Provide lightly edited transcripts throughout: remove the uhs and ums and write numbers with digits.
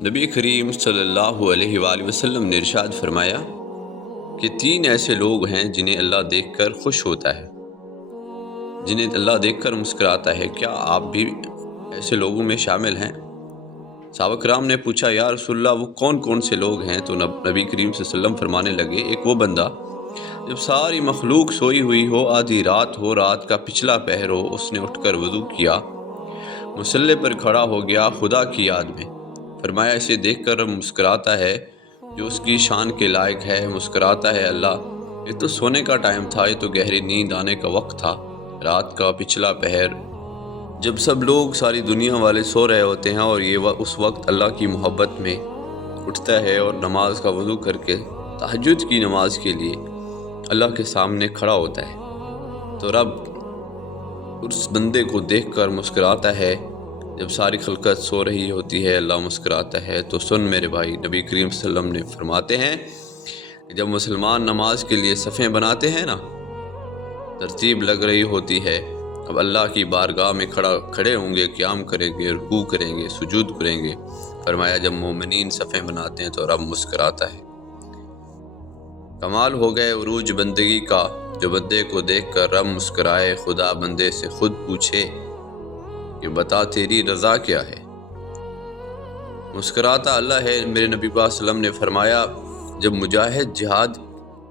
نبی کریم صلی اللہ علیہ وآلہ وسلم نے ارشاد فرمایا کہ 3 ایسے لوگ ہیں جنہیں اللہ دیکھ کر خوش ہوتا ہے، جنہیں اللہ دیکھ کر مسکراتا ہے۔ کیا آپ بھی ایسے لوگوں میں شامل ہیں؟ صحابہ کرام نے پوچھا، یا رسول اللہ، وہ کون کون سے لوگ ہیں؟ تو نبی کریم صلی اللہ علیہ وسلم فرمانے لگے، ایک وہ بندہ جب ساری مخلوق سوئی ہوئی ہو، آدھی رات ہو، رات کا پچھلا پہر ہو، اس نے اٹھ کر وضو کیا، مصلی پر کھڑا ہو گیا خدا کی یاد میں۔ فرمایا اسے دیکھ کر رب مسکراتا ہے جو اس کی شان کے لائق ہے، مسکراتا ہے اللہ، یہ تو سونے کا ٹائم تھا، یہ تو گہری نیند آنے کا وقت تھا، رات کا پچھلا پہر، جب سب لوگ ساری دنیا والے سو رہے ہوتے ہیں اور یہ اس وقت اللہ کی محبت میں اٹھتا ہے اور نماز کا وضو کر کے تہجد کی نماز کے لیے اللہ کے سامنے کھڑا ہوتا ہے، تو رب اس بندے کو دیکھ کر مسکراتا ہے۔ جب ساری خلقت سو رہی ہوتی ہے، اللہ مسکراتا ہے۔ تو سن میرے بھائی، نبی کریم صلی اللہ علیہ وسلم نے فرماتے ہیں کہ جب مسلمان نماز کے لیے صفیں بناتے ہیں نا، ترتیب لگ رہی ہوتی ہے، اب اللہ کی بارگاہ میں کھڑے ہوں گے، قیام کریں گے، رکوع کریں گے، سجود کریں گے۔ فرمایا جب مومنین صفیں بناتے ہیں تو رب مسکراتا ہے۔ کمال ہو گئے عروج بندگی کا، جو بندے کو دیکھ کر رب مسکرائے، خدا بندے سے خود پوچھے کہ بتا تیری رضا کیا ہے۔ مسکراتا اللہ ہے۔ میرے نبی پاک صلی اللہ علیہ وسلم نے فرمایا، جب مجاہد جہاد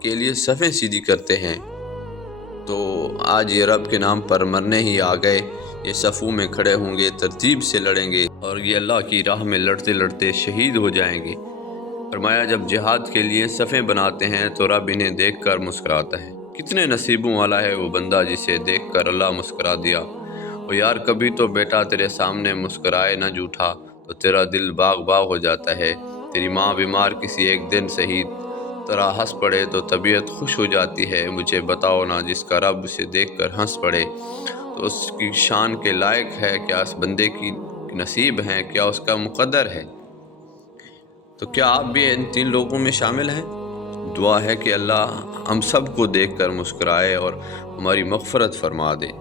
کے لیے صفیں سیدھی کرتے ہیں تو آج یہ رب کے نام پر مرنے ہی آ گئے، یہ صفوں میں کھڑے ہوں گے، ترتیب سے لڑیں گے اور یہ اللہ کی راہ میں لڑتے لڑتے شہید ہو جائیں گے۔ فرمایا جب جہاد کے لیے صفیں بناتے ہیں تو رب انہیں دیکھ کر مسکراتا ہے۔ کتنے نصیبوں والا ہے وہ بندہ جسے دیکھ کر اللہ مسکرا دیا۔ اور یار کبھی تو بیٹا تیرے سامنے مسکرائے نہ جھوٹا تو تیرا دل باغ باغ ہو جاتا ہے۔ تیری ماں بیمار کسی ایک دن سہی طرح ہنس پڑے تو طبیعت خوش ہو جاتی ہے۔ مجھے بتاؤ نا، جس کا رب اسے دیکھ کر ہنس پڑے تو اس کی شان کے لائق ہے، کیا اس بندے کی نصیب ہیں، کیا اس کا مقدر ہے؟ تو کیا آپ بھی ان 3 لوگوں میں شامل ہیں؟ دعا ہے کہ اللہ ہم سب کو دیکھ کر مسکرائے اور ہماری مغفرت فرما دے۔